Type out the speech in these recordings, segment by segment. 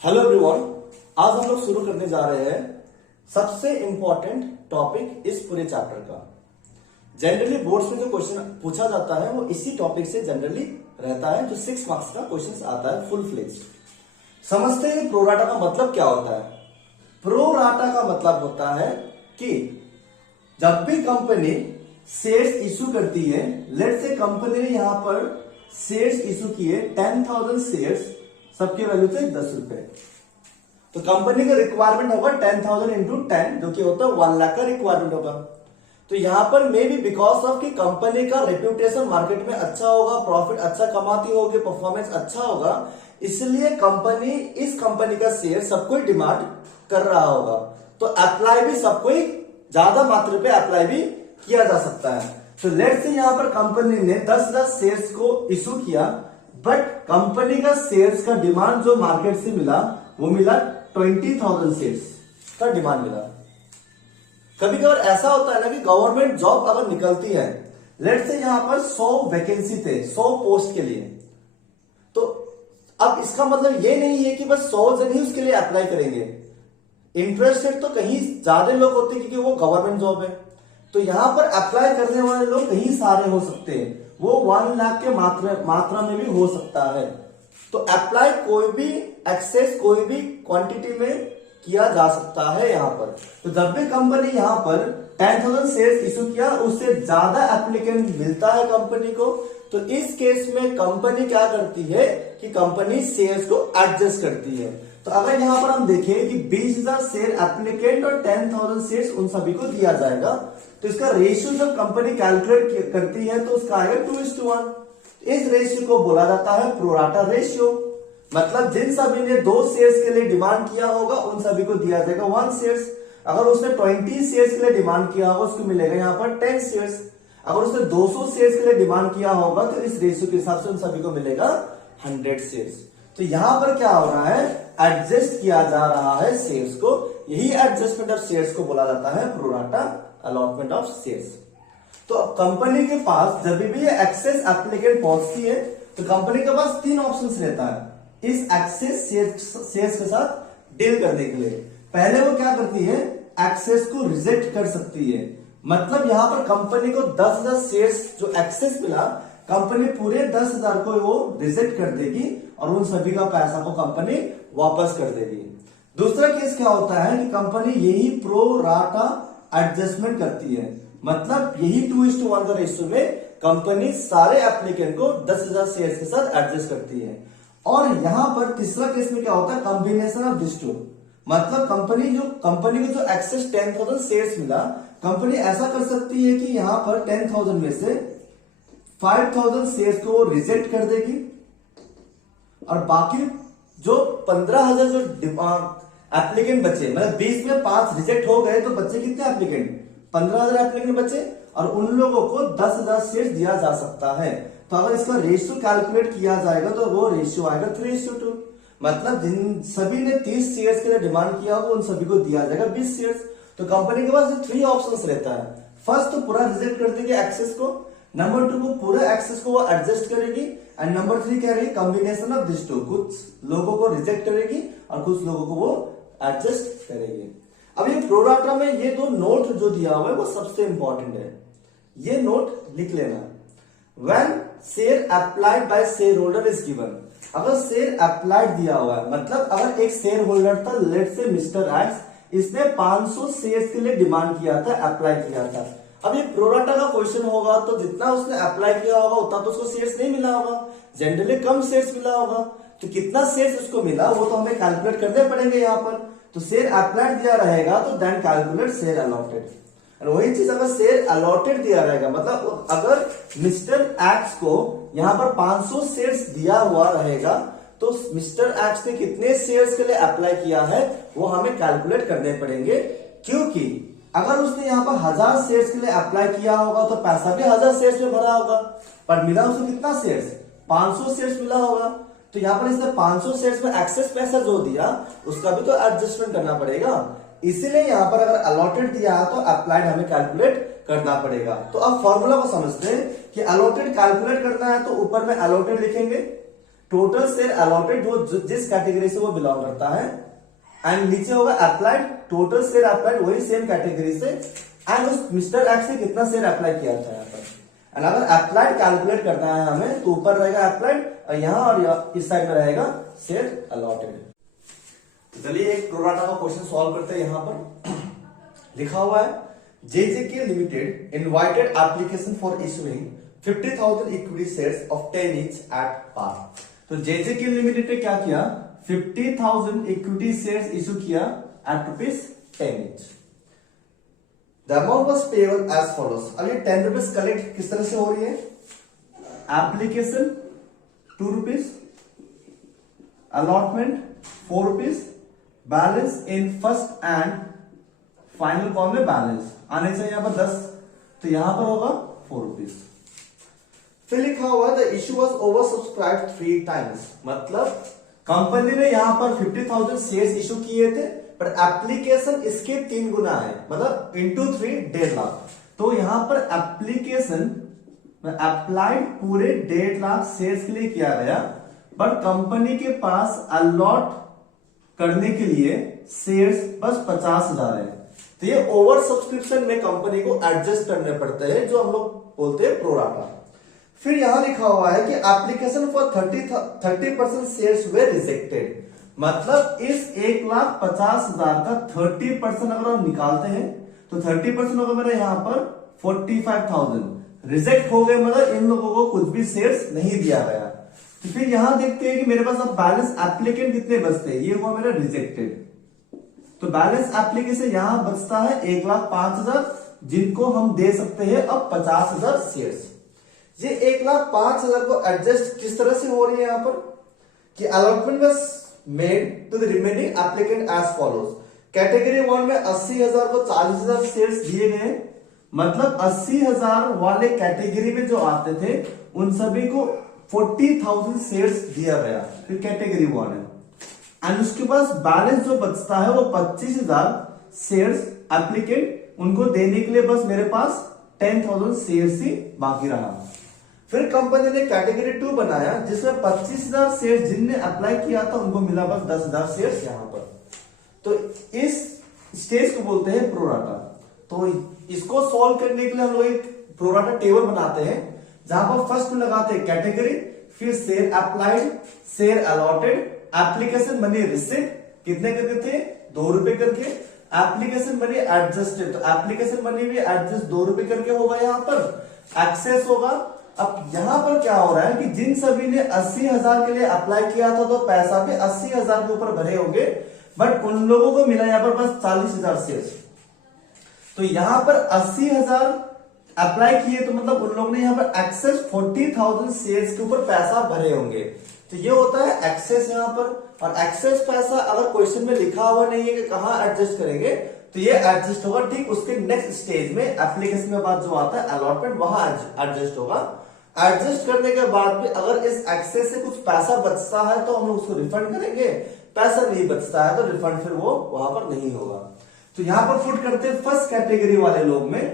Hello everyone, आज हम लोग शुरू करने जा रहे हैं सबसे इंपॉर्टेंट टॉपिक इस पूरे चैप्टर का। जनरली बोर्ड्स में जो क्वेश्चन पूछा जाता है वो इसी टॉपिक से जनरली रहता है, जो 6 मार्क्स का क्वेश्चन आता है फुल फ्लेज। समझते हैं प्रोराटा का मतलब क्या होता है। प्रोराटा का मतलब होता है कि जब भी कंपनी शेयर्स इशू करती है, लेट्स से कंपनी ने यहां पर शेयर्स इशू किए 10,000 शेयर्स, सबकी वैल्यू थे 10 रुपए, तो कंपनी का रिक्वायरमेंट होगा 10,000 इंटू 10, जो कि होता है 1 लाख का रिक्वायरमेंट होगा। तो यहां पर मे बी बिकॉज ऑफ कि कंपनी का रेप्यूटेशन मार्केट में अच्छा होगा, प्रॉफिट अच्छा कमाती होगी, परफॉर्मेंस अच्छा होगा, इसलिए कंपनी इस कंपनी का शेयर सबको डिमांड कर रहा होगा। तो अप्लाई भी सबको ज्यादा मात्रा पे अप्लाई भी किया जा सकता है। तो लेट्स से यहां पर कंपनी ने 10,000 शेयर्स को इशू किया, बट कंपनी का शेयर्स का डिमांड जो मार्केट से मिला वो मिला 20,000 शेयर्स का डिमांड मिला। कभी कभार ऐसा होता है ना कि गवर्नमेंट जॉब अगर निकलती है, लेट्स से यहां पर 100 वैकेंसी थे 100 पोस्ट के लिए, तो अब इसका मतलब ये नहीं है कि बस 100 जन ही उसके लिए अप्लाई करेंगे। इंटरेस्टेड तो कहीं ज्यादा लोग होते हैं क्योंकि वो गवर्नमेंट जॉब है। तो यहां पर अप्लाई करने वाले लोग कहीं सारे हो सकते हैं, वो 1 लाख के मात्रा में भी हो सकता है। तो अप्लाई कोई भी एक्सेस कोई भी क्वांटिटी में किया जा सकता है यहां पर। तो जब भी कंपनी यहां पर 10,000 शेयर्स इशू किया, उससे ज्यादा एप्लीकेंट मिलता है कंपनी को, तो इस केस में कंपनी क्या करती है कि कंपनी शेयर्स को एडजस्ट करती है। तो अगर यहां पर हम देखें कि 20,000 शेयर एप्लीकेंट और 10,000 शेयर्स उन सभी को दिया जाएगा, तो इसका रेशियो जब कंपनी कैलकुलेट करती है तो उसका आएगा 2:1। इस रेशियो को बोला जाता है प्रोराटा रेशियो। मतलब जिन सभी ने 2 शेयर्स के लिए डिमांड किया होगा उन सभी को दिया जाएगा 1 शेयर्स। अगर उसने 20 शेयर्स के लिए डिमांड किया होगा उसको मिलेगा यहाँ पर 10 शेयर्स। अगर उसने 200 शेयर्स के लिए डिमांड किया होगा तो इस रेशियो के हिसाब से उन सभी को मिलेगा 100 शेयर्स। तो यहां पर क्या हो रहा है, एडजस्ट किया जा रहा है शेयर्स को। यही एडजस्टमेंट ऑफ शेयर्स को बोला जाता है प्रोराटा अलॉटमेंट ऑफ शेयर्स। तो कंपनी के पास जब भी ये एक्सेस एप्लीकेंट पहुंचती है तो कंपनी के पास 3 ऑप्शंस रहता है इस एक्सेस शेयर्स के साथ डील करने के लिए। पहले वो क्या करती है, एक्सेस को रिजेक्ट कर सकती है। मतलब यहां पर कंपनी को 10,000 शेयर्स जो एक्सेस मिला, कंपनी पूरे 10,000 को वो रिजेक्ट कर देगी और उन सभी का पैसा को कंपनी वापस कर देगी। दूसरा केस क्या होता है कि कंपनी यही प्रो राटा एडजस्टमेंट करती है। मतलब यही 2:1 का रेशियो में कंपनी सारे एप्लीकेंट को 10,000 शेयर्स के साथ एडजस्ट करती है। और यहां पर तीसरा केस में क्या होता है, कॉम्बिनेशन ऑफ दिस टू। मतलब कंपनी को जो एक्सेस 10,000 शेयर्स मिला, कंपनी ऐसा कर सकती है कि यहां पर 10,000 में से 5,000 शेयर्स को रिजेक्ट कर देगी और बाकी जो 15,000 जो एप्लीकेंट बचे, मतलब 20 में 5 रिजेक्ट हो गए तो बच्चे कितने एप्लीकेंट, 15,000 एप्लीकेंट बचे और उन लोगों को 10,000 शेयर्स दिया जा सकता है। तो अगर इसका रेशियो कैलकुलेट किया जाएगा तो वो रेशियो आएगा 3:2। मतलब जिन सभी ने 30 शेयर्स के लिए डिमांड किया होगा उन सभी को दिया जाएगा 20 शेयर्स। तो कंपनी के पास 3 ऑप्शंस रहता है। फर्स्ट तो पूरा रिजेक्ट कर देगी एक्सेस को, नंबर 2 को पूरा एक्सेस को वो एडजस्ट करेगी, एंड नंबर 3 क्या रहेगी, कॉम्बिनेशन ऑफ दिस टू। कुछ लोगों को रिजेक्ट करेगी और कुछ लोगों को वो एडजस्ट करेगी। अब ये प्रोराटा में ये 2 नोट जो दिया हुआ है वो सबसे इंपॉर्टेंट है, ये नोट लिख लेना। When share applied by share holder is given. अगर शेयर अप्लाइड दिया हुआ है, मतलब अगर एक शेयर होल्डर था, लेट्स से मिस्टर एक्स, इसने 500 शेयर्स के लिए डिमांड किया था, अप्लाई किया था। अब ये प्रोराटा का क्वेश्चन होगा तो जितना उसने अप्लाई किया होगा उतना तो उसको शेयर्स नहीं मिला होगा, जनरली कम शेयर्स मिला होगा। तो कितना शेयर्स उसको मिला वो तो हमें कैलकुलेट करने पड़ेंगे यहाँ पर। तो शेयर अप्लाइड दिया रहेगा तो देन कैलकुलेट शेयर अलॉटेड। और वही चीज अगर शेयर अलॉटेड दिया रहेगा, मतलब अगर मिस्टर एक्स को यहां पर 500 शेयर्स दिया हुआ रहेगा तो मिस्टर एक्स ने कितने शेयर्स के लिए अप्लाई किया है वो हमें कैलकुलेट करने पड़ेंगे। क्योंकि अगर उसने यहां पर 1000 शेयर्स के लिए अप्लाई किया होगा तो पैसा भी 1000 शेयर्स में भरा होगा, पर मिला उसे कितना शेयर्स, 500 शेयर्स मिला होगा। तो यहां पर इसने 500 शेयर्स में एक्सेस पैसा जो दिया उसका भी तो एडजस्टमेंट करना पड़ेगा। इसीलिए यहां पर अगर अलॉटेड दिया है तो अप्लाइड हमें कैलकुलेट करना पड़ेगा। तो अब फॉर्मूला को समझते हैं कि अलॉटेड कैलकुलेट करना है तो ऊपर में अलॉटेड लिखेंगे, टोटल शेयर अलॉटेड वो जिस कैटेगरी से वो बिलोंग करता है, एंड नीचे होगा अप्लाइड, टोटल शेयर अप्लाइड वही सेम कैटेगरी से, एंड उस मिस्टर एक्स ने कितना शेयर अप्लाई किया था यहाँ पर। एंड अगर अप्लाइड कैलकुलेट करना है हमें तो ऊपर रहेगा अप्लाइड और यहाँ और इस साइड में रहेगा शेयर अलॉटेड। तो चलिए एक प्रोराटा का क्वेश्चन सॉल्व करते हैं। यहाँ पर लिखा हुआ है JJK limited invited application for issuing 50,000 equity shares of 10 each at par. तो JJK लिमिटेड ने क्या किया, 50,000 इक्विटी शेयर्स इशू किया at ₹10 each। The amount was payable as follows. अब ये 10 रुपीज कलेक्ट किस तरह से हो रही है, application ₹2, allotment ₹4, balance in first and final call में बैलेंस आने चाहिए यहाँ पर 10, तो यहां पर होगा ₹4। फिर लिखा हुआ the issue was over subscribed 3 times, मतलब कंपनी ने यहां पर 50,000 शेयर्स इशू किए थे, पर एप्लीकेशन इसके 3 गुना है, मतलब इंटू 3 1.5 लाख। तो यहां पर एप्लीकेशन अप्लाइड पूरे 1.5 लाख शेयर्स के लिए किया गया, बट कंपनी के पास अलॉट करने के लिए शेयर्स बस 50,000 है। तो ये ओवर सब्सक्रिप्शन में कंपनी को एडजस्ट करने पड़ते हैं, जो हम लोग बोलते हैं प्रोराटा। फिर यहां लिखा हुआ है कि application for 30% shares way rejected, मतलब इस 1,50,000 का 30% अगर हम निकालते हैं तो 30% होगा मेरा यहाँ पर 45,000 रिजेक्ट हो गए, मतलब इन लोगों को कुछ भी शेयर्स नहीं दिया गया। तो फिर यहां देखते हैं कि मेरे पास अब बैलेंस एप्लीकेंट कितने बचते हैं, ये हुआ मेरा रिजेक्टेड। तो बैलेंस एप्लीकेशन यहां बचता है 1,05,000, जिनको हम दे सकते हैं अब 50,000 शेयर्स। ये 1,05,000 को एडजस्ट किस तरह से हो रही है यहाँ पर कि allotment was made to the remaining applicant as follows. Category 1 में 80,000 को 40,000 शेयर्स दिए गए, मतलब 80,000 वाले कैटेगरी में जो आते थे उन सभी को 40,000 शेयर्स दिया गया, फिर कैटेगरी 1 है। एंड उसके पास बैलेंस जो बचता है वो 25,000 शेयर्स एप्लीकेंट उनको देने के लिए बस मेरे पास 10,000 शेयर्स ही बाकी रहा। फिर कंपनी ने कैटेगरी 2 बनाया जिसमें 25,000 शेयर्स जिनने अप्लाई किया था उनको मिला बस 10,000 शेयर्स यहां पर। तो इस स्टेज को बोलते हैं प्रोराटा। तो इसको सॉल्व करने के लिए हम लोग एक प्रोराटा टेबल बनाते हैं, जहां पर फर्स्ट में लगाते हैं कैटेगरी, फिर share applied, share allotted, application money receipt कितने करके थे ₹2 करके, एप्लीकेशन मनी एडजस्टेड, तो एप्लीकेशन मनी भी एडजस्ट ₹2 करके होगा, यहां पर एक्सेस होगा। अब यहां पर क्या हो रहा है कि जिन सभी ने 80,000 के लिए अप्लाई किया था तो पैसा भी 80,000 के ऊपर भरे होंगे, बट उन लोगों को मिला यहां पर बस 40,000 शेयर्स। तो यहां पर 80,000 अप्लाई किए तो मतलब उन लोगों ने यहां पर एक्सेस 40,000 शेयर्स के ऊपर पैसा भरे होंगे। तो ये होता है एक्सेस यहां पर। और एक्सेस पैसा अगर क्वेश्चन में लिखा हुआ नहीं है कि कहां एडजस्ट करेंगे, तो ये एडजस्ट होगा ठीक उसके नेक्स्ट स्टेज में, एप्लीकेशन के बाद जो आता है अलॉटमेंट, वहां एडजस्ट होगा। एडजस्ट करने के बाद भी अगर इस एक्सेस से कुछ पैसा बचता है तो हम लोग उसको रिफंड करेंगे, पैसा नहीं बचता है तो रिफंड फिर वो वहां पर नहीं होगा। तो यहां पर फुट करते हैं फर्स्ट कैटेगरी वाले लोग में,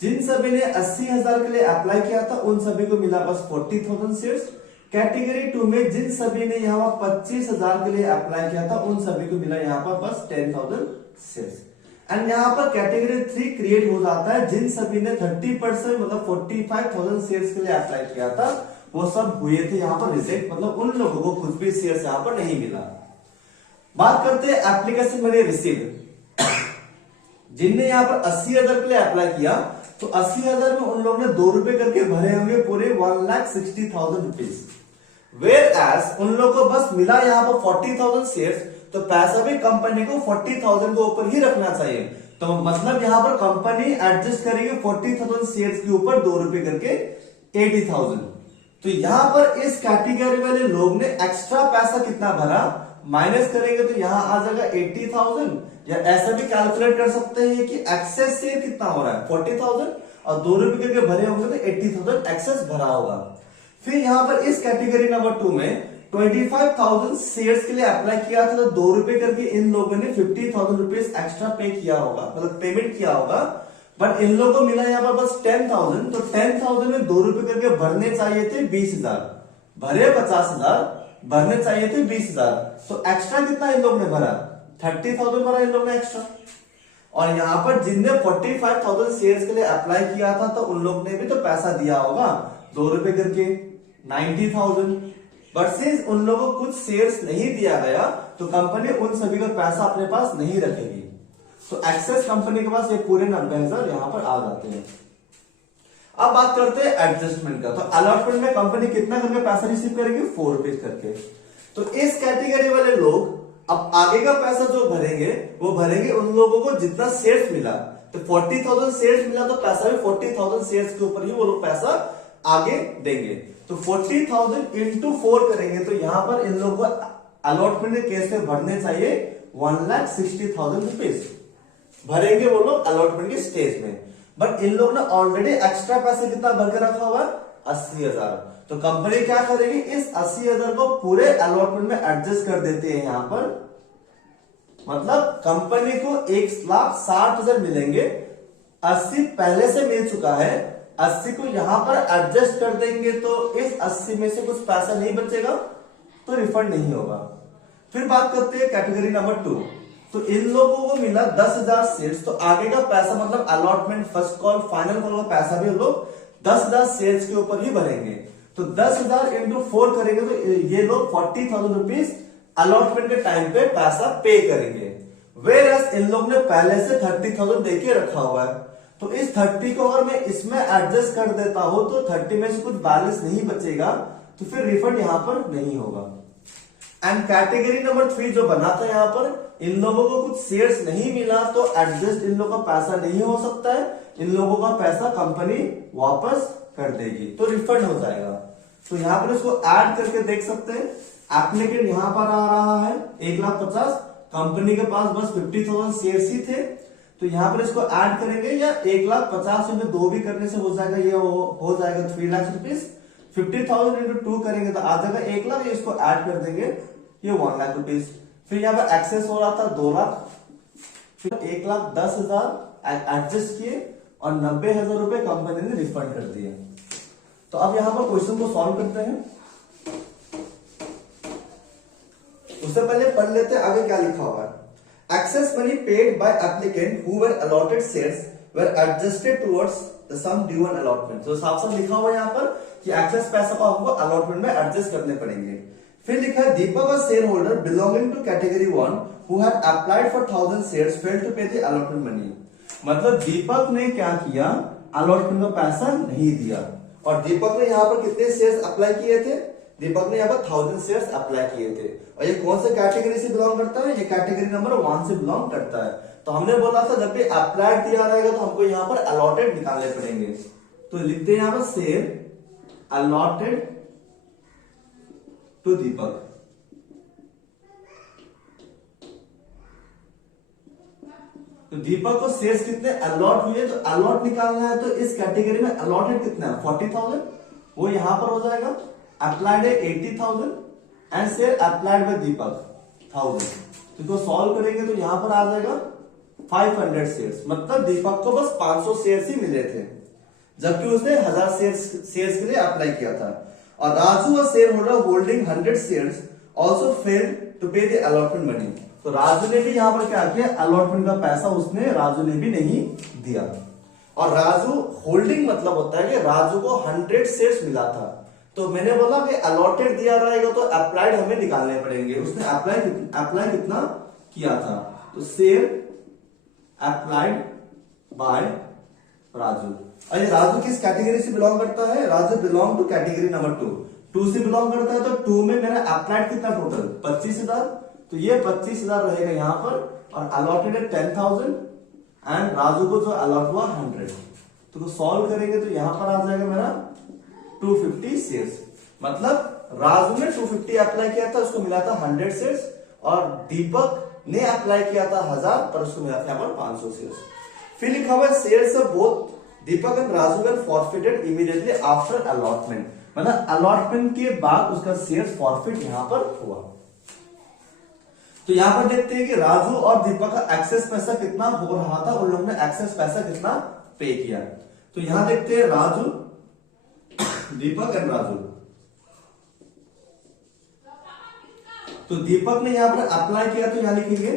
जिन सभी ने 80,000 के लिए अप्लाई किया था उन सभी को मिला बस 40,000 शेयर्स। कैटेगरी 2 में जिन सभी ने यहाँ पर 25,000 के लिए अप्लाई किया था उन सभी को मिला यहाँ पर बस 10,000 शेयर्स। एंड यहाँ पर कैटेगरी 3 क्रिएट हो जाता है, जिन सभी ने 30% मतलब 45,000 शेयर्स के लिए अप्लाई किया था वो सब हुए थे यहाँ पर रिजेक्ट, मतलब उन लोगों को कुछ भी शेयर्स यहाँ पर नहीं मिला। बात करते हैं एप्लीकेशन मनी रिसीव्ड। जिनने यहाँ पर 80,000 के लिए अप्लाई किया तो 80,000 में उन लोगों ने ₹2 करके भरे होंगे पूरे 1,60,000 रुपीज। वेयर एज उन लोगों को बस मिला यहाँ पर 40,000 शेयर्स, तो पैसा भी कंपनी को 40,000 के ऊपर ही रखना चाहिए। तो मतलब यहाँ पर कंपनी एडजस्ट करेगी 40,000 शेयर्स के ऊपर ₹2 करके 80,000। तो यहाँ पर इस कैटेगरी वाले लोग ने एक्स्ट्रा पैसा कितना भरा माइनस करेंगे तो यहाँ आ जाएगा 80,000, या ऐसा भी कैलकुलेट कर सकते हैं कि एक्सेस शेयर कितना हो रहा है 40,000 और ₹2 करके भरे होंगे तो 80,000 एक्सेस भरा होगा। फिर यहाँ पर इस कैटेगरी नंबर 2 में 25,000 शेयर्स के लिए अप्लाई किया था तो ₹2 करके इन लोगों ने 50,000 रुपीज एक्स्ट्रा पे किया होगा, मतलब पेमेंट किया होगा, बट इन लोगों को मिला यहाँ पर बस 10,000। तो 10,000 में ₹2 करके भरने चाहिए थे 20,000, भरे 50,000, भरने चाहिए थे 20,000, तो एक्स्ट्रा कितना इन लोग ने भरा, 30,000 भरा इन लोग ने एक्स्ट्रा। और यहाँ पर जिनने 45,000 शेयर्स के लिए अप्लाई किया था तो उन लोग ने भी तो पैसा दिया होगा 2 रुपए करके 90,000, बट सिंस उन लोगों को कुछ शेयर्स नहीं दिया गया तो कंपनी उन सभी का पैसा अपने पास नहीं रखेगी। तो एक्सेस कंपनी के पास ये पूरे 90,000 यहाँ पर आ जाते हैं। अब बात करते हैं एडजस्टमेंट का। तो अलॉटमेंट में कंपनी कितना करके पैसा रिसीव करेगी, 4 रुपीज करके। तो इस कैटेगरी वाले लोग अब आगे का पैसा जो भरेंगे वो भरेंगे उन लोगों को जितना शेयर्स मिला। तो 40,000 शेयर्स मिला तो पैसा भी 40,000 शेयर्स के ऊपर ही वो लोग पैसा आगे देंगे। तो 40,000 इंटू 4 करेंगे तो यहां पर इन लोगों को अलॉटमेंट के केस में भरने चाहिए 1,60,000 रुपीज भरेंगे वो लोग अलॉटमेंट के स्टेज में। बट इन लोग ने ऑलरेडी एक्स्ट्रा पैसा कितना भर के रखा हुआ है, 80,000। तो कंपनी क्या करेगी, इस 80,000 को पूरे अलॉटमेंट में एडजस्ट कर देते हैं यहां पर। मतलब कंपनी को 1,60,000 मिलेंगे, 80 पहले से मिल चुका है, 80 को यहां पर एडजस्ट कर देंगे तो इस 80 में से कुछ पैसा नहीं बचेगा तो रिफंड नहीं होगा। फिर बात करते हैं कैटेगरी नंबर 2। तो इन लोगों को मिला 10,000 शेयर्स, तो आगे का पैसा मतलब allotment, first call, final call का पैसा भी लोग 10,000 शेयर्स के ऊपर ही भरेंगे। तो 10,000 इंटू 4 करेंगे तो ये लोग 40,000 रुपीज अलॉटमेंट के टाइम पे पैसा पे करेंगे। वेरएस इन लोग ने पहले से 30,000 देके रखा हुआ है, तो इस 30 को अगर मैं इसमें एडजस्ट कर देता हूं तो 30 में से कुछ बैलेंस नहीं बचेगा, तो फिर रिफंड यहां पर नहीं होगा। एंड कैटेगरी नंबर 3 जो बना था यहां पर, इन लोगों को कुछ शेयर्स नहीं मिला तो एडजस्ट इन लोगों का पैसा नहीं हो सकता है, इन लोगों का पैसा कंपनी वापस कर देगी तो रिफंड हो जाएगा। तो यहां पर इसको ऐड करके देख सकते हैं। एप्लीकेंट यहां पर आ रहा है 1,50,000, कंपनी के पास बस 50,000 शेयर्स ही थे, तो यहां पर इसको ऐड करेंगे या 1,50,000 में 2 भी करने से हो जाएगा, ये हो जाएगा 3 लाख रुपीज। 50,000 इंटू 2 करेंगे तो आ जाएगा 1 लाख, इसको ऐड कर देंगे ये 1 लाख रुपीज। फिर यहाँ पर एक्सेस हो रहा था 2 लाख, फिर 1,10,000 एडजस्ट किए और 90,000 रुपए कंपनी ने रिफंड कर दिए। तो अब यहां पर क्वेश्चन को सॉल्व करते हैं। उससे पहले पढ़ लेते हैं आगे क्या लिखा हुआ है। Excess money paid by applicant who were allotted shares were adjusted towards the sum due on allotment. तो साफ साफ लिखा हुआ है यहाँ पर कि एक्सेस पैसा को आपको अलॉटमेंट में एडजस्ट करने पड़ेंगे। फिर लिखा है Deepak was share holder belonging to category 1 who had applied for 1,000 shares failed to pay the allotment money. मतलब दीपक ने क्या किया, अलॉटमेंट का पैसा नहीं दिया। और दीपक ने यहाँ पर कितने शेयर्स अप्लाई किए थे, दीपक ने यहाँ पर 1,000 शेयर्स अप्लाई किए थे। और ये कौन से कैटेगरी से बिलोंग करता है, ये कैटेगरी नंबर 1 से बिलोंग करता है। तो हमने बोला था जब भी अप्लाइड दिया रहेगा तो हमको यहाँ पर अलॉटेड निकालने पड़ेंगे। तो लिखते हैं यहाँ पर शेयर अलॉटेड टू दीपक। तो दीपक को शेयर्स कितने अलॉट हुए, तो अलॉट निकालना है तो इस कैटेगरी में अलॉटेड कितना है 40,000, वो यहां पर हो जाएगा। अप्लाइड है 80,000 एंड शेयर अप्लाइड बाय दीपक 1,000। तो इसको सॉल्व करेंगे तो यहां पर आ जाएगा 500 शेयर्स। मतलब दीपक को बस 500 शेयर्स ही मिले थे, जबकि उसने 1,000 शेयर्स के लिए अप्लाई किया था। और Raju was share holder holding 100 shares also failed to pay the allotment money. तो राजू ने भी यहां पर क्या किया, अलॉटमेंट का पैसा उसने राजू ने भी नहीं दिया। और राजू होल्डिंग मतलब होता है कि राजू को 100 शेयर्स मिला था। तो मैंने बोला कि अलॉटेड दिया रहेगा तो अप्लाइड हमें निकालने पड़ेंगे। उसने अप्लाई कितना किया था, तो शेयर अप्लाइड बाय राजू। और ये राजू किस कैटेगरी से बिलोंग करता है, Raju belong to category number 2 से बिलोंग करता है। तो 2 में मेरा अप्लाइड कितना टोटल 25,000, तो ये 25,000 रहेगा यहां पर। और अलॉटेड है 10,000 एंड राजू को जो अलॉट हुआ 100। तो सॉल्व करेंगे तो यहां पर आ जाएगा मेरा 250 शेयर्स। मतलब राजू ने 250 अप्लाई किया था, उसको मिला था 100 शेयर्स, और दीपक ने अप्लाई किया था 1,000 पर उसको मिला था यहां पर 500 शेयर्स। फिर लिखा हुआ shares of both Deepak and Raju were forfeited immediately after allotment. मतलब अलॉटमेंट के बाद उसका शेयर्स फॉरफिट यहां पर हुआ। तो यहां पर देखते हैं कि राजू और दीपक का एक्सेस पैसा कितना हो रहा था, उन लोगों ने एक्सेस पैसा कितना पे किया। तो यहां देखते हैं राजू, दीपक एंड राजू। तो दीपक ने यहां पर अप्लाई किया, तो यहां लिखेंगे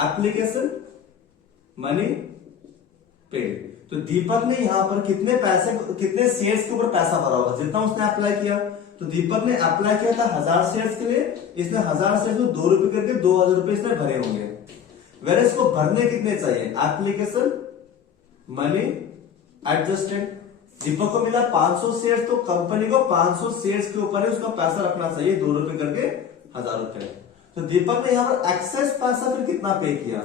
एप्लीकेशन मनी पेड। तो दीपक ने यहां पर कितने कितने शेयर्स के ऊपर पैसा भरा होगा, जितना उसने अप्लाई किया। तो दीपक ने अप्लाई किया था 1000 शेयर्स के लिए, इसने 1000 शेयर्स में 2 रुपए करके 2000 रुपए इसने भरे होंगे। वेर इसको भरने कितने चाहिए, एप्लीकेशन मनी एडजस्टेड। दीपक को मिला 500 शेयर्स, तो कंपनी को 500 शेयर्स के ऊपर ही उसका पैसा रखना चाहिए, 2 रुपए करके 1000 रुपए। तो दीपक ने यहां पर एक्सेस पैसा फिर कितना पे किया,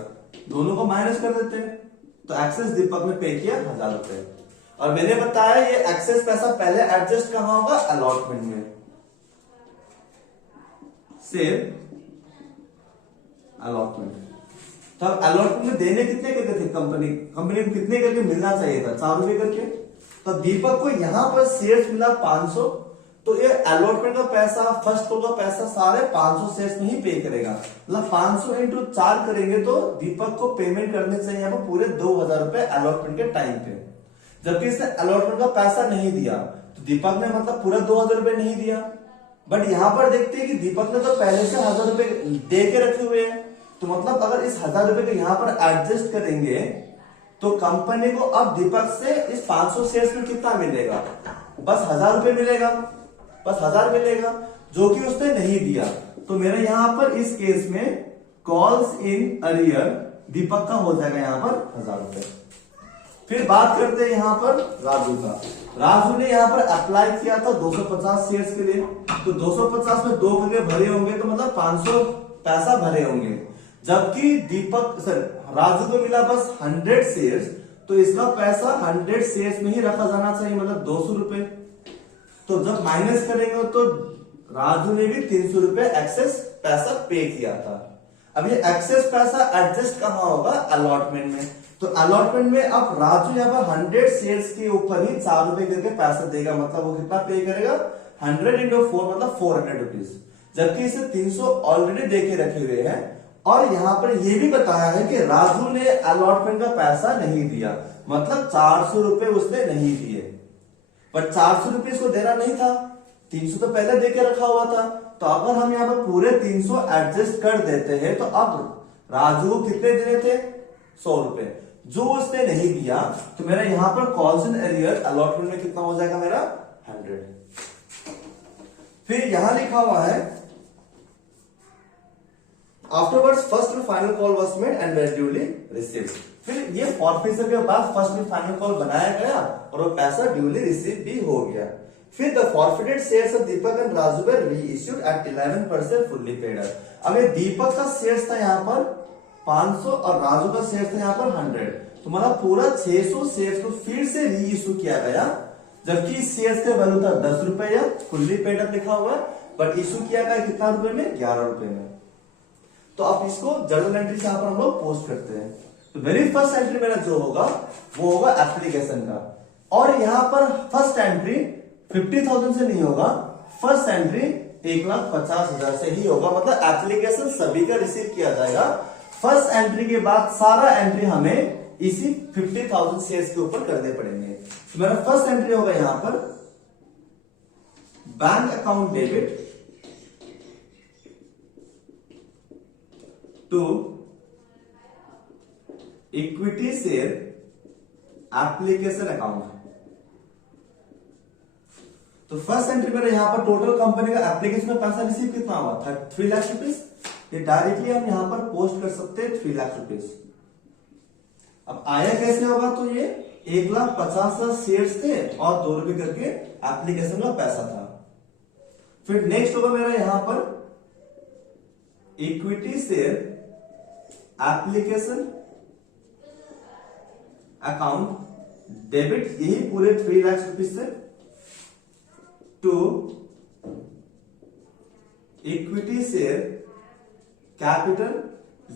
दोनों को माइनस कर देते हैं। तो एक्सेस दीपक ने पे किया 1000 रुपए। और मैंने बताया ये एक्सेस पैसा पहले एडजस्ट कहां होगा, अलॉटमेंट में। Save allotment. तो अब अलॉटमेंट में देने कितने करके थे, कंपनी को कितने करके मिलना चाहिए था, 4 रुपए करके। तो दीपक को यहां पर शेयर्स मिला 500, तो ये अलॉटमेंट का पैसा, फर्स्ट फ्लोर का पैसा सारे 500 शेयर्स में ही पे करेगा। मतलब 500 इंटू 4 करेंगे तो दीपक को पेमेंट करने चाहिए यहाँ पर पूरे 2000 रुपए अलॉटमेंट के टाइम पे। जबकि इसने अलॉटमेंट का पैसा नहीं दिया, तो दीपक ने मतलब पूरा 2000 रुपए नहीं दिया। बट यहां पर देखते हैं कि दीपक ने तो पहले से 1000 रुपए दे के रखे हुए हैं। तो मतलब अगर इस 1000 रुपए को यहां पर एडजस्ट करेंगे तो कंपनी को अब दीपक से इस 500 शेयर्स में कितना मिलेगा, बस 1000 रुपए मिलेगा, बस 1000 मिलेगा, जो कि उसने नहीं दिया। तो मेरे यहां पर इस केस में कॉल्स इन अरियर दीपक का हो जाएगा यहां पर 1000 रुपए। फिर बात करते हैं यहां पर राजू का। राजू ने यहां पर अप्लाई किया था 250 शेयर्स के लिए, तो 250 में 2 करके भरे होंगे, तो मतलब 500 पैसा भरे होंगे। जबकि राजू को मिला बस 100 शेयर्स, तो इसका पैसा 100 शेयर्स में ही रखा जाना चाहिए, मतलब 200 रुपए। तो जब माइनस करेंगे तो राजू ने भी 300 रुपए एक्सेस पैसा पे किया था। अब ये एक्सेस पैसा एडजस्ट कहां होगा, अलॉटमेंट में। तो अलॉटमेंट में अब राजू यहाँ पर 100 शेयर्स के ऊपर ही 4 रुपए करके पैसा देगा, मतलब वो कितना पे करेगा, 100 इंटू 4 मतलब 400 रुपीज। जबकि इसे 300 ऑलरेडी दे के रखे हुए हैं। और यहां पर यह भी बताया है कि राजू ने अलॉटमेंट का पैसा नहीं दिया, मतलब 400 रुपए उसने नहीं दिए। पर 400 रुपए इसको देना नहीं था, 300 तो पहले दे के रखा हुआ था। तो अगर हम यहाँ पर पूरे 300 एडजस्ट कर देते हैं, तो अब राजू को कितने देने थे, 100 रुपए, जो उसने नहीं दिया। तो मेरा यहां पर कॉल्स इन अरियर अलॉटमेंट में कितना हो जाएगा, मेरा 100। फिर यहां लिखा हुआ है afterwards first and final call was made and were duly received. फिर ये फॉरफिचर के बाद फर्स्ट एंड फाइनल कॉल बनाया गया और वो पैसा ड्यूली रिसीव भी हो गया। फिर the forfeited shares of Deepak and Raju were reissued at 11% fully paid. अब ये दीपक का शेयर्स था यहाँ पर 500 और राजू का शेयर्स था यहाँ पर 100, तो मतलब पूरा 600 शेयर्स को फिर से री इश्यू किया गया। जबकि इस शेयर्स का वैल्यू था 10 रुपए, या फुल्ली पेड अप लिखा हुआ है, बट इश्यू किया गया कितना रुपए में, 11 रुपए में। तो अब इसको जर्नल एंट्री से यहाँ पर हम लोग पोस्ट करते हैं। तो वेरी फर्स्ट एंट्री मेरा जो होगा वो होगा एप्लीकेशन का। और यहां पर फर्स्ट एंट्री 50,000 से नहीं होगा, फर्स्ट एंट्री 1,50,000 से ही होगा। मतलब एप्लीकेशन सभी का रिसीव किया जाएगा। फर्स्ट एंट्री के बाद सारा एंट्री हमें इसी 50,000 शेयर्स के ऊपर करने पड़ेंगे। तो मेरा फर्स्ट एंट्री होगा यहां पर bank account debit to equity share application account. तो फर्स्ट एंट्री मेरे यहां पर टोटल कंपनी का एप्लीकेशन का पैसा रिसीव कितना हुआ था, 3 लाख रुपीज। ये डायरेक्टली हम यहां पर पोस्ट कर सकते हैं 3 लाख रुपीज। अब आया कैसे होगा, तो ये 1,50,000 शेयर्स थे और 2 रुपए करके एप्लीकेशन का पैसा था। फिर नेक्स्ट होगा मेरा यहां पर equity share application account debit, यही पूरे 3 लाख रुपीज से, टू इक्विटी शेयर कैपिटल।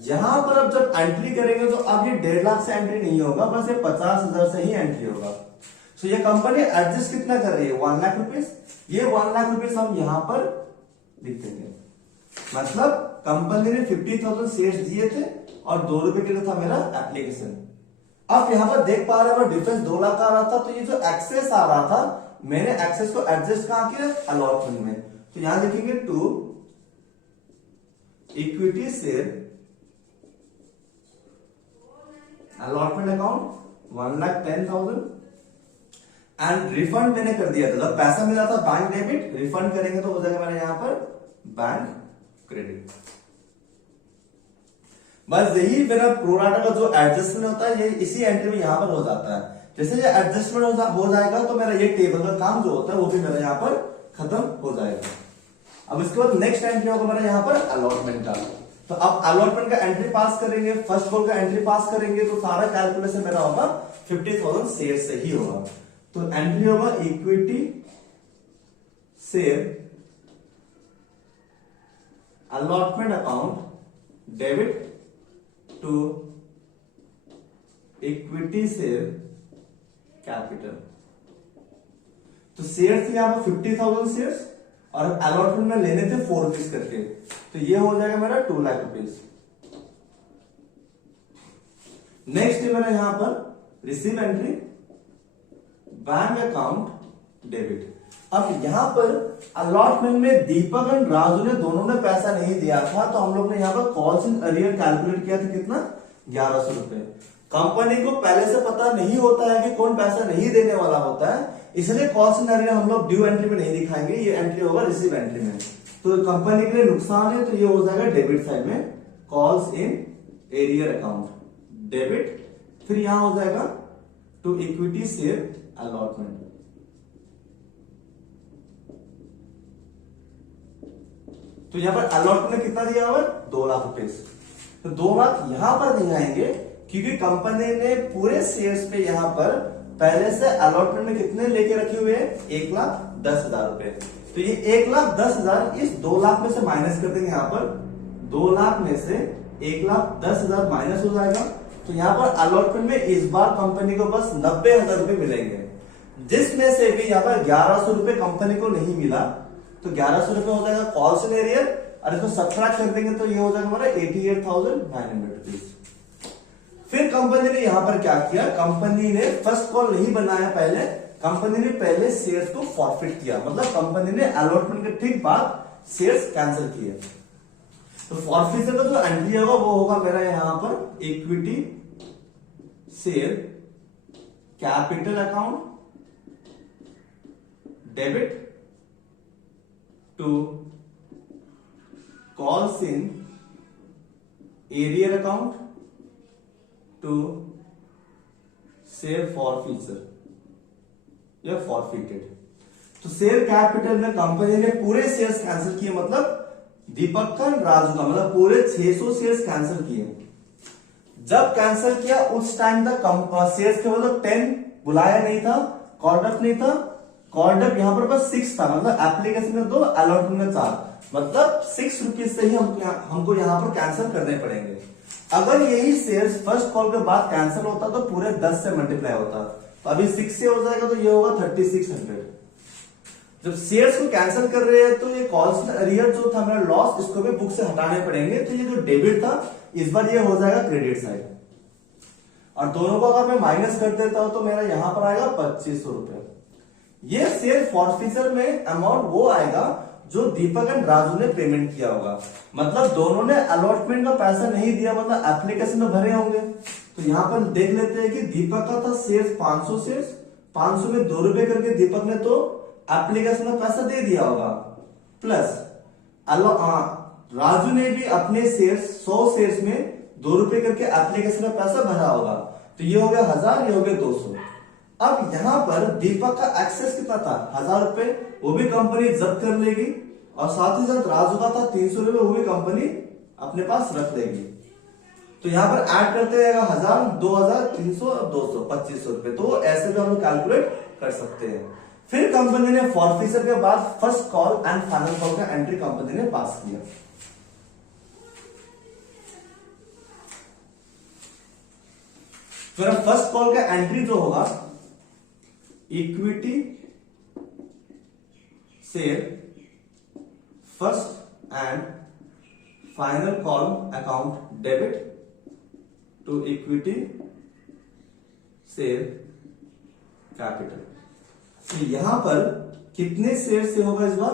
यहां पर अब जब एंट्री करेंगे तो अब ये 1.5 लाख से एंट्री नहीं होगा, बस ये 50,000 से ही एंट्री होगा। तो ये कंपनी एडजस्ट कितना कर रही है, 1 लाख रुपीज। ये 1 लाख रुपीज हम यहां पर लिख देंगे। मतलब कंपनी ने 50,000 शेयर्स दिए थे और 2 रुपए के लिए था मेरा एप्लीकेशन। अब यहां पर देख पा रहे हो डिफरेंस 2 लाख आ रहा था, तो ये जो एक्सेस आ रहा था मैंने एक्सेस को एडजस्ट कहां किया, अलॉटमेंट में। तो यहां लिखेंगे to equity share allotment account 1,10,000 and refund मैंने कर दिया था, जब पैसा मिला था बैंक डेबिट, रिफंड करेंगे तो हो जाएगा मेरा यहां पर बैंक क्रेडिट। बस यही मेरा प्रोराटा का जो एडजस्टमेंट होता है ये इसी एंट्री में यहां पर हो जाता है। जैसे ये एडजस्टमेंट हो जाएगा तो मेरा ये टेबल का काम जो होता है वो भी मेरा यहां पर खत्म हो जाएगा। अब इसके बाद नेक्स्ट एंट्री होगा मेरा यहां पर अलॉटमेंट का। तो अब अलॉटमेंट का एंट्री पास करेंगे, फर्स्ट कॉल का एंट्री पास करेंगे तो सारा कैलकुलेशन मेरा होगा 50,000 शेयर से ही होगा। तो एंट्री होगा equity share allotment account debit to equity share capital. तो शेयर थे यहां पर 50,000 शेयर्स और अलॉटमेंट में लेने थे 4 रुपीज करके, तो ये हो जाएगा मेरा 2 लाख रुपीज। नेक्स्ट है मेरा यहां पर receive entry bank account debit. अब यहां पर अलॉटमेंट में दीपक एंड राजू ने दोनों ने पैसा नहीं दिया था, तो हम लोग ने यहां पर कॉल्स इन अरियर कैलकुलेट किया था, कितना 1100 रुपए। कंपनी को पहले से पता नहीं होता है कि कौन पैसा नहीं देने वाला होता है, इसलिए कॉल्स इन अरियर हम लोग ड्यू एंट्री में नहीं दिखाएंगे, ये एंट्री होगा रिसीव एंट्री में। तो कंपनी के लिए नुकसान है, तो ये हो जाएगा डेबिट साइड में calls in arrear account debit, फिर यहां हो जाएगा टू इक्विटी शेयर अलॉटमेंट। तो यहां पर अलॉटमेंट ने कितना दिया हुआ है 2 लाख रुपए। तो 2 लाख यहां पर नहीं आएंगे क्योंकि कंपनी ने पूरे शेयर्स पे यहां पर पहले से अलॉटमेंट में कितने लेके रखे हुए हैं 1,10,000 रुपए। तो ये 1,10,000 इस 2 लाख में से माइनस कर देंगे, यहां पर 2 लाख में से 1,10,000 माइनस हो जाएगा। तो यहां पर अलॉटमेंट में इस बार कंपनी को बस 90,000 रुपए मिलेंगे, जिसमें से भी यहां पर 1,100 रुपए कंपनी को नहीं मिला, तो 1,100 रुपए हो जाएगा कॉल्स इन एरियर और इसको सब्ट्रैक्ट कर देंगे तो ये हो जाएगा हमारा 88,900 रुपीज। फिर कंपनी ने यहां पर क्या किया, कंपनी ने फर्स्ट कॉल नहीं बनाया, पहले कंपनी ने पहले शेयर्स को फॉरफिट किया, मतलब कंपनी ने अलॉटमेंट के ठीक बाद शेयर्स कैंसिल किए। तो फॉरफिचर का जो एंट्री होगा वो होगा मेरा यहां पर equity share capital account debit to calls in arrear account to share forfeiture या फॉरफिटेड। तो शेयर कैपिटल में कंपनी ने पूरे शेयर्स कैंसिल किए, मतलब दीपक का राजू का, मतलब पूरे 600 शेयर्स कैंसिल किए। जब कैंसिल किया उस टाइम तक शेयर्स के मतलब 10 बुलाया नहीं था, कॉर्डअप नहीं था, कॉर्डअप यहां पर बस 6 था, मतलब एप्लीकेशन में 2 अलॉटमेंट में 4, मतलब 6 रुपीज से ही हमको यहां पर कैंसिल करने पड़ेंगे। अगर यही शेयर्स फर्स्ट कॉल के बाद कैंसिल होता तो पूरे 10 से मल्टीप्लाई होता, तो अभी 6 से हो जाएगा तो ये होगा 3600। जब शेयर्स को कैंसिल कर रहे हैं तो ये कॉल्स अरियर जो था मेरा लॉस, इसको भी बुक से हटाने पड़ेंगे, तो ये जो डेबिट था इस बार ये हो जाएगा क्रेडिट साइड, और दोनों को अगर मैं माइनस कर देता हूं तो मेरा यहां पर आएगा 2500 रुपए। ये शेयर फॉरफिचर में अमाउंट वो आएगा जो दीपक एंड राजू ने पेमेंट किया होगा, मतलब दोनों ने अलॉटमेंट का पैसा नहीं दिया, मतलब एप्लीकेशन में भरे होंगे। तो यहां पर देख लेते हैं कि दीपक का था शेयर 500 शेयर, 500 में 2 रुपए करके दीपक ने तो एप्लीकेशन में पैसा दे दिया होगा, प्लस राजू ने भी अपने शेयर 100 शेयर्स में 2 रुपए करके एप्लीकेशन में पैसा भरा होगा, तो ये हो गया 1000, ये हो गया 200। अब यहां पर दीपक का एक्सेस कितना था 1000 रुपए, वो भी कंपनी जब्त कर लेगी, और साथ ही साथ राजू का था 300 रुपए, वो भी कंपनी अपने पास रख लेगी। तो यहां पर ऐड करते रहेगा 1000, 2000, 300 और 200, 2500 रुपए। तो ऐसे भी हम लोग कैलकुलेट कर सकते हैं। फिर कंपनी ने फॉरफिचर के बाद first call and final call का एंट्री कंपनी ने पास किया। फिर फर्स्ट कॉल का एंट्री जो होगा equity share first and final call account debit to equity share capital. तो यहां पर कितने शेयर से होगा इस बार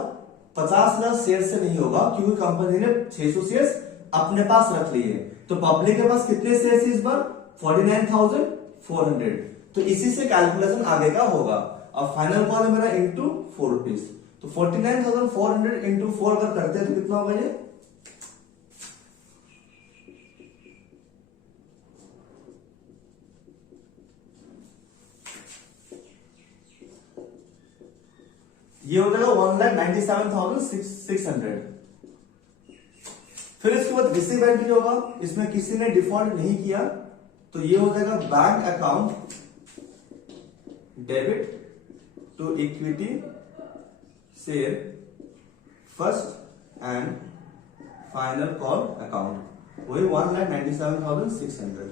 50,000 शेयर से नहीं होगा, क्योंकि कंपनी ने 600 शेयर्स अपने पास रख लिए। तो पब्लिक के पास कितने शेयर्स इस बार? 49,400। तो इसी से कैलकुलेशन आगे का होगा। अब फाइनल कॉल है मेरा इंटू 4 रुपीज। तो 49,400 इंटू 4 अगर करते हैं तो कितना होगा ये हो जाएगा 1,97,600। फिर इसके बाद रिसीव एंट्री होगा, इसमें किसी ने डिफॉल्ट नहीं किया, तो ये हो जाएगा bank account debit to equity share first and final call account, वही 1,97,600।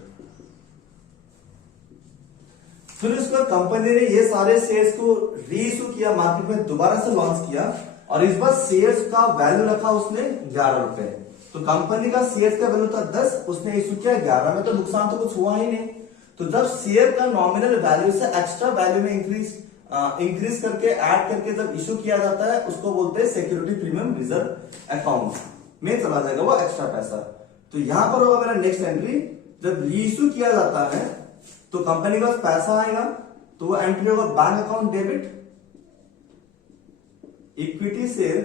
फिर उसके बाद कंपनी ने ये सारे शेयर्स को रीइश्यू किया, मार्केट में दोबारा से लॉन्च किया, और इस बार शेयर्स का वैल्यू रखा उसने 11 रुपए। तो कंपनी का शेयर्स का वैल्यू था 10, उसने इश्यू किया 11 में, तो नुकसान तो कुछ हुआ ही नहीं। तो जब शेयर का नॉमिनल वैल्यू से एक्स्ट्रा वैल्यू में इंक्रीज करके ऐड करके जब इश्यू किया जाता है, उसको बोलते हैं सिक्योरिटी प्रीमियम रिजर्व अकाउंट में चला जाएगा वो एक्स्ट्रा पैसा। तो यहां पर होगा मेरा नेक्स्ट एंट्री, जब रीइश्यू किया जाता है तो कंपनी के पास पैसा आएगा, तो वो एंट्री होगा bank account debit equity share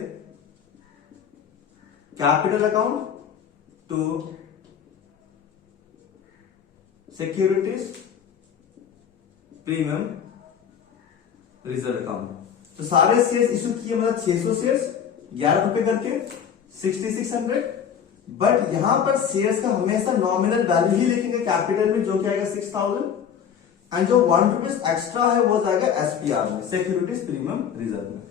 capital account to securities premium reserve account. तो सारे शेयर्स इश्यू किए, मतलब 600 शेयर्स 11 रुपए करके 6600। बट यहां पर शेयर्स का हमेशा नॉमिनल वैल्यू ही लिखेंगे कैपिटल में, जो कि आएगा 6000, एंड जो 1 रुपीज एक्स्ट्रा है वो जाएगा एसपीआर में, सिक्योरिटीज प्रीमियम रिजर्व में।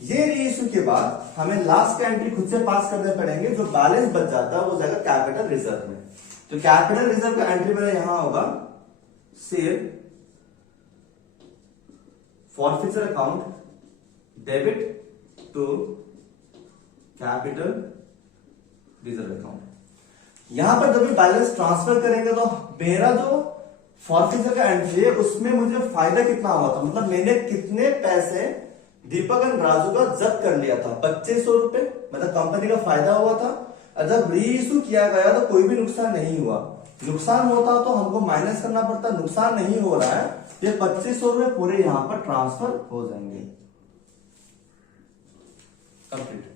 ये रीइश्यू के बाद हमें लास्ट का एंट्री खुद से पास करने पड़ेंगे, जो बैलेंस बच जाता है वो जाएगा कैपिटल रिजर्व में। तो कैपिटल रिजर्व का एंट्री मेरा यहां होगा share forfeiture account debit to capital reserve account. यहां पर जब भी बैलेंस ट्रांसफर करेंगे तो मेरा जो फॉरफिचर का एंट्री है उसमें मुझे फायदा कितना हुआ था, मतलब मैंने कितने पैसे दीपक एंड राजू का जब्त कर लिया था, 2500 रुपए, मतलब कंपनी का फायदा हुआ था। और जब रीइश्यू किया गया तो कोई भी नुकसान नहीं हुआ। नुकसान होता तो हमको माइनस करना पड़ता, नुकसान नहीं हो रहा है, ये 2500 रुपए पूरे यहां पर ट्रांसफर हो जाएंगे। कंप्लीट।